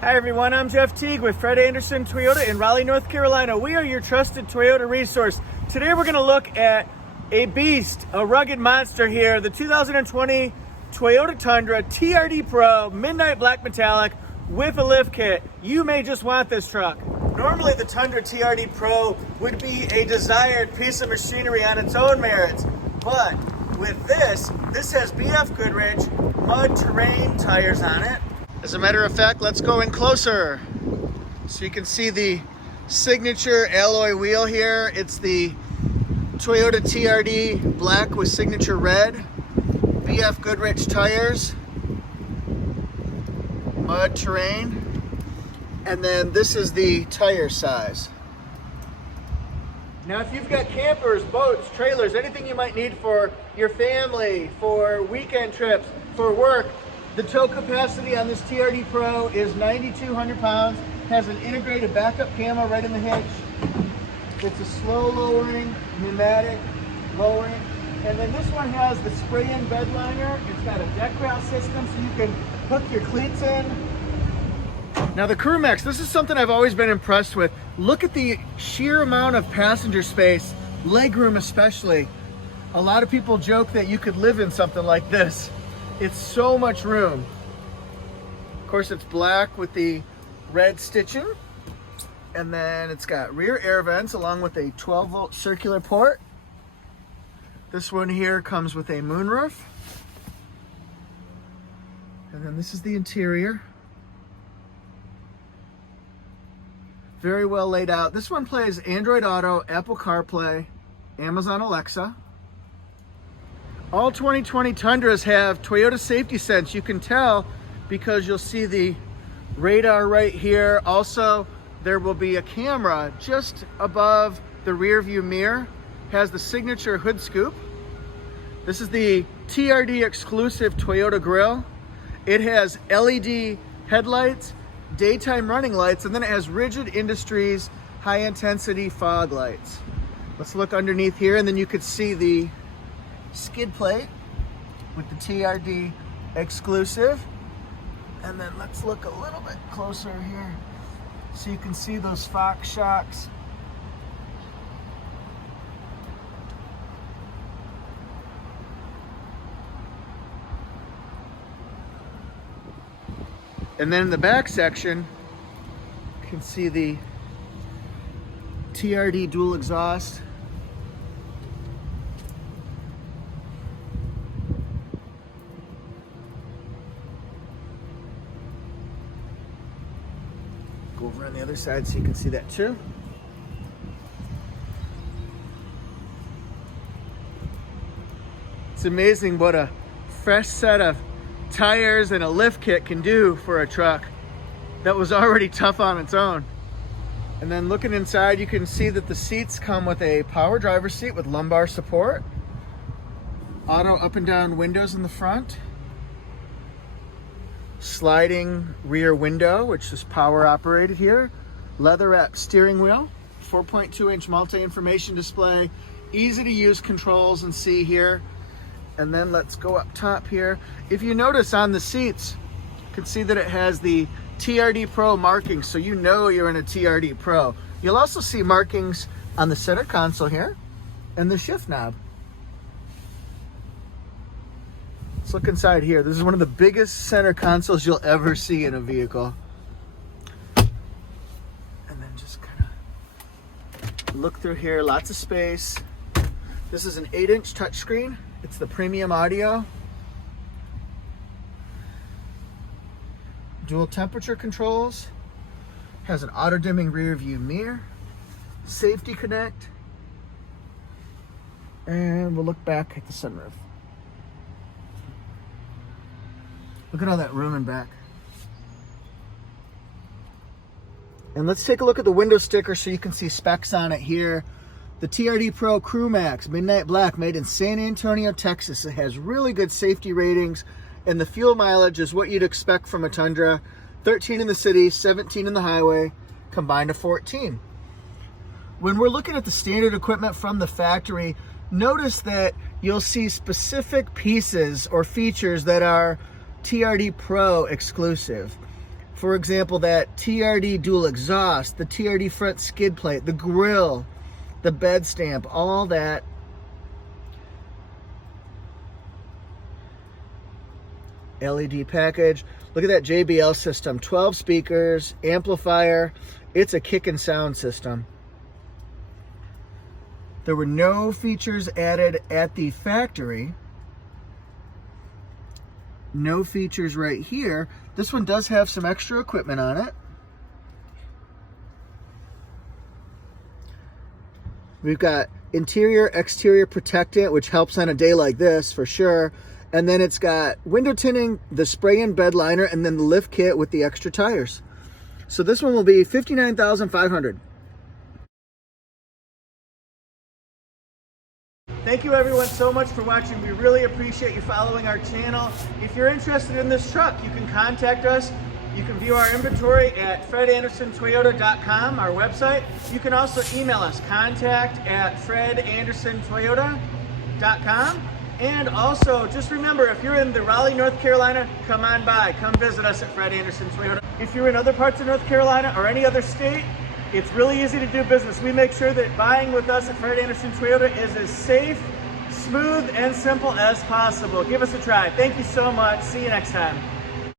Hi everyone, I'm Jeff Teague with Fred Anderson Toyota in Raleigh, North Carolina. We are your trusted Toyota resource. Today we're going to look at a beast, a rugged monster here, the 2020 Toyota Tundra TRD Pro Midnight Black Metallic with a lift kit. You may just want this truck. Normally the Tundra TRD Pro would be a desired piece of machinery on its own merits, but with this has BF Goodrich mud terrain tires on it. As a matter of fact, let's go in closer so you can see the signature alloy wheel here. It's the Toyota TRD black with signature red, BF Goodrich tires, mud terrain, and then this is the tire size. Now if you've got campers, boats, trailers, anything you might need for your family, for weekend trips, for work, the tow capacity on this TRD Pro is 9,200 pounds, has an integrated backup camera right in the hitch. It's a slow lowering, pneumatic lowering. And then this one has the spray-in bed liner. It's got a deck rail system so you can hook your cleats in. Now the CrewMax, this is something I've always been impressed with. Look at the sheer amount of passenger space, legroom especially. A lot of people joke that you could live in something like this. It's so much room. Of course, it's black with the red stitching. And then it's got rear air vents along with a 12-volt circular port. This one here comes with a moonroof. And then this is the interior. Very well laid out. This one plays Android Auto, Apple CarPlay, Amazon Alexa. All 2020 Tundras have Toyota Safety Sense. You can tell because you'll see the radar right here. Also, there will be a camera just above the rear view mirror. Has the signature hood scoop. This is the TRD exclusive Toyota grille. It has LED headlights, daytime running lights, and then it has Rigid Industries high intensity fog lights. Let's look underneath here and then you could see the skid plate with the TRD exclusive. And then let's look a little bit closer here so you can see those Fox shocks. And then in the back section, you can see the TRD dual exhaust. Go over on the other side so you can see that too. It's amazing what a fresh set of tires and a lift kit can do for a truck that was already tough on its own. And then looking inside, you can see that the seats come with a power driver's seat with lumbar support, auto up and down windows in the front, sliding rear window, which is power operated here, leather wrapped steering wheel, 4.2-inch multi-information display, easy to use controls and see here. And then let's go up top here. If you notice on the seats, you can see that it has the TRD Pro markings, so you know you're in a TRD Pro. You'll also see markings on the center console here and the shift knob. Let's look inside here. This is one of the biggest center consoles you'll ever see in a vehicle. And then just kind of look through here, lots of space. This is an 8-inch touchscreen. It's the premium audio. Dual temperature controls. Has an auto dimming rear view mirror. Safety connect. And we'll look back at the sunroof. Look at all that room in back. And let's take a look at the window sticker so you can see specs on it here. The TRD Pro CrewMax Midnight Black, made in San Antonio, Texas. It has really good safety ratings, and the fuel mileage is what you'd expect from a Tundra. 13 in the city, 17 in the highway, combined to 14. When we're looking at the standard equipment from the factory, notice that you'll see specific pieces or features that are TRD Pro exclusive. For example, that TRD dual exhaust, the TRD front skid plate, the grille, the bed stamp, all that. LED package. Look at that JBL system, 12 speakers, amplifier. It's a kickin' sound system. There were no features added at the factory. No features right here. This one does have some extra equipment on it. We've got interior, exterior protectant, which helps on a day like this for sure. And then it's got window tinting, the spray-in bed liner, and then the lift kit with the extra tires. So this one will be $59,500. Thank you everyone so much for watching. We really appreciate you following our channel. If you're interested in this truck, you can contact us. You can view our inventory at fredandersontoyota.com, our website. You can also email us, contact@fredandersontoyota.com. And also, just remember, if you're in the Raleigh, North Carolina, come on by. Come visit us at Fred Anderson Toyota. If you're in other parts of North Carolina or any other state, it's really easy to do business. We make sure that buying with us at Fred Anderson Toyota is as safe, smooth, and simple as possible. Give us a try. Thank you so much. See you next time.